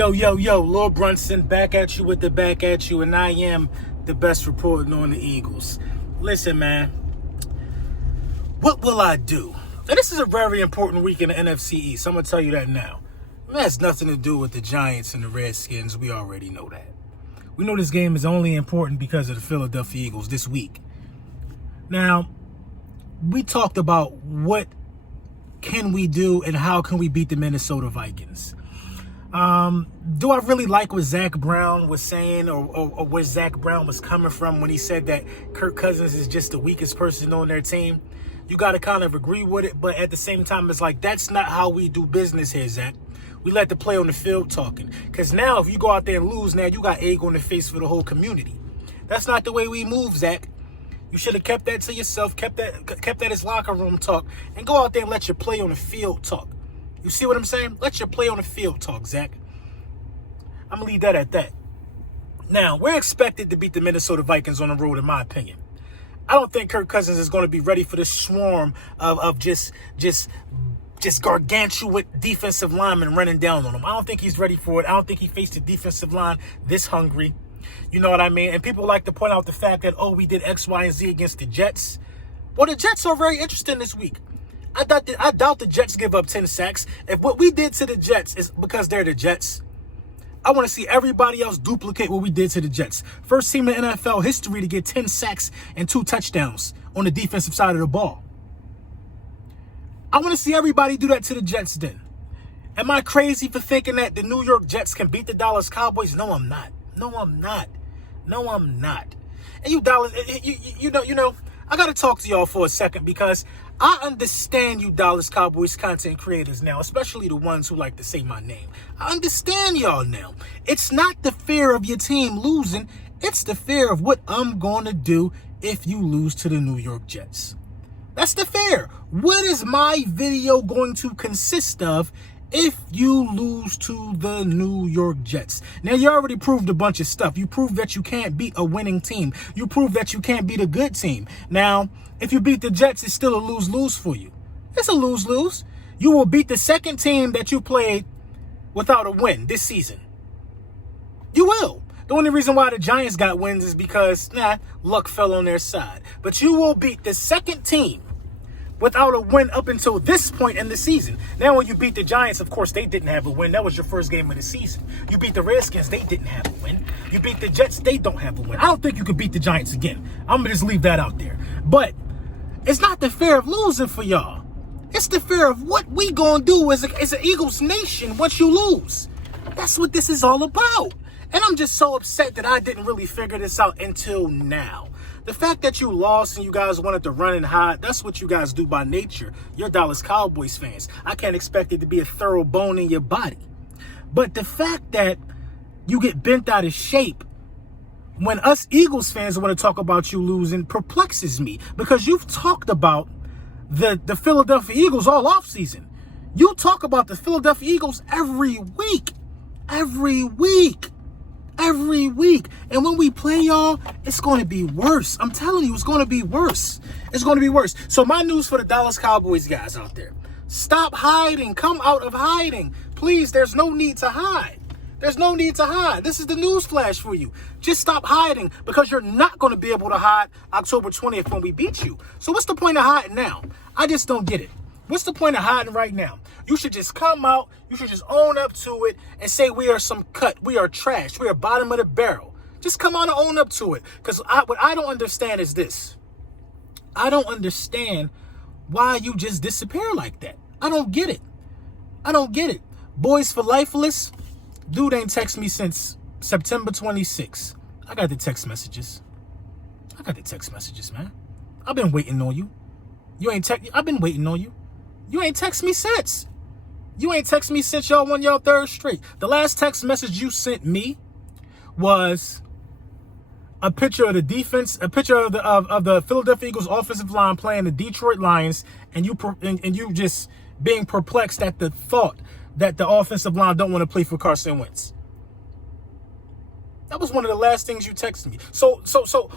Yo, Lil Brunson, back at you with the back at you, and I am the best reporting on the Eagles. Listen, man, what will I do? Now, this is a very important week in the NFC East. I'm going to tell you that now. It has nothing to do with the Giants and the Redskins. We already know that. We know this game is only important because of the Philadelphia Eagles this week. Now, we talked about what can we do and how can we beat the Minnesota Vikings. Do I really like what Zach Brown was saying or where Zach Brown was coming from when he said that Kirk Cousins is just the weakest person on their team? You got to kind of agree with it, but at the same time, it's like, that's not how we do business here, Zach. We let the play on the field talking. Because now if you go out there and lose, now you got egg on the face for the whole community. That's not the way we move, Zach. You should have kept that to yourself, kept that as locker room talk, and go out there and let your play on the field talk. You see what I'm saying? Let your play on the field talk, Zach. I'm going to leave that at that. Now, we're expected to beat the Minnesota Vikings on the road, in my opinion. I don't think Kirk Cousins is going to be ready for this swarm of just gargantuan defensive linemen running down on him. I don't think he's ready for it. I don't think he faced a defensive line this hungry. You know what I mean? And people like to point out the fact that, we did X, Y, and Z against the Jets. Well, the Jets are very interesting this week. I doubt the Jets give up 10 sacks. If what we did to the Jets is because they're the Jets, I want to see everybody else duplicate what we did to the Jets. First team in NFL history to get 10 sacks and 2 touchdowns on the defensive side of the ball. I want to see everybody do that to the Jets then. Am I crazy for thinking that the New York Jets can beat the Dallas Cowboys? No, I'm not. And you Dallas, you know, I got to talk to y'all for a second because I understand you Dallas Cowboys content creators now, especially the ones who like to say my name. I understand y'all now. It's not the fear of your team losing. It's the fear of what I'm going to do if you lose to the New York Jets. That's the fear. What is my video going to consist of if you lose to the New York Jets? Now, you already proved a bunch of stuff. You proved that you can't beat a winning team. You proved that you can't beat a good team. Now, if you beat the Jets, it's still a lose-lose for you. It's a lose-lose. You will beat the second team that you played without a win this season. You will. The only reason why the Giants got wins is because, luck fell on their side. But you will beat the second team without a win up until this point in the season. Now, when you beat the Giants, of course, they didn't have a win. That was your first game of the season. You beat the Redskins, they didn't have a win. You beat the Jets, they don't have a win. I don't think you could beat the Giants again. I'm going to just leave that out there. But it's not the fear of losing for y'all. It's the fear of what we going to do as an Eagles nation once you lose. That's what this is all about. And I'm just so upset that I didn't really figure this out until now. The fact that you lost and you guys wanted to run and hide, that's what you guys do by nature. You're Dallas Cowboys fans. I can't expect it to be a thorough bone in your body. But the fact that you get bent out of shape when us Eagles fans want to talk about you losing perplexes me, because you've talked about the Philadelphia Eagles all offseason. You talk about the Philadelphia Eagles every week. And when we play y'all, it's going to be worse. I'm telling you, it's going to be worse. It's going to be worse. So my news for the Dallas Cowboys guys out there: stop hiding. Come out of hiding. Please, there's no need to hide. There's no need to hide. This is the news flash for you. Just stop hiding, because you're not going to be able to hide October 20th when we beat you. So what's the point of hiding now? I just don't get it. What's the point of hiding right now? You should just come out. You should just own up to it and say we are some cut. We are trash. We are bottom of the barrel. Just come out and own up to it. Because what I don't understand is this. I don't understand why you just disappear like that. I don't get it. Boys for Lifeless. Dude ain't text me since September 26th. I got the text messages, man. I've been waiting on you. I've been waiting on you. You ain't text me since. Y'all won y'all third straight. The last text message you sent me was a picture of the defense, a picture of the Philadelphia Eagles offensive line playing the Detroit Lions, and you just being perplexed at the thought that the offensive line don't want to play for Carson Wentz. That was one of the last things you texted me. So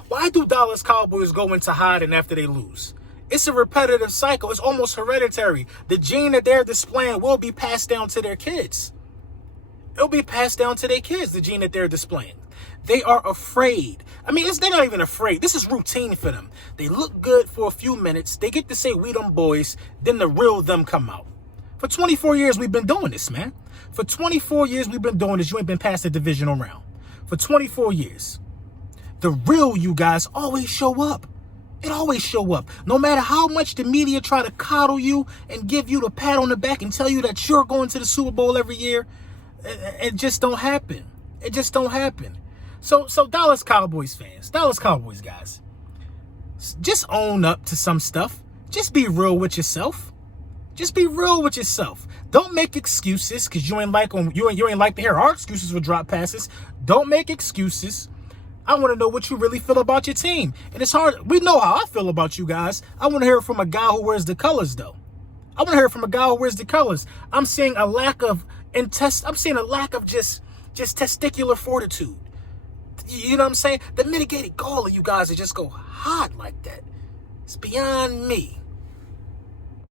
why do Dallas Cowboys go into hiding after they lose? It's a repetitive cycle. It's almost hereditary. The gene that they're displaying will be passed down to their kids. It'll be passed down to their kids, the gene that they're displaying. They are afraid. I mean, they're not even afraid. This is routine for them. They look good for a few minutes. They get to say, we them boys. Then the real them come out. For 24 years, we've been doing this, man. For 24 years, we've been doing this. You ain't been past the divisional round. For 24 years. The real you guys always show up. It always show up. No matter how much the media try to coddle you and give you the pat on the back and tell you that you're going to the Super Bowl every year, it just don't happen. It just don't happen. So Dallas Cowboys fans, Dallas Cowboys guys, just own up to some stuff. Just be real with yourself. Just be real with yourself. Don't make excuses because you ain't like to hear our excuses for drop passes. Don't make excuses. I want to know what you really feel about your team. And it's hard. We know how I feel about you guys. I want to hear it from a guy who wears the colors, though. I want to hear it from a guy who wears the colors. I'm seeing a lack of just testicular fortitude. You know what I'm saying? The mitigated gall of you guys to just go hot like that. It's beyond me.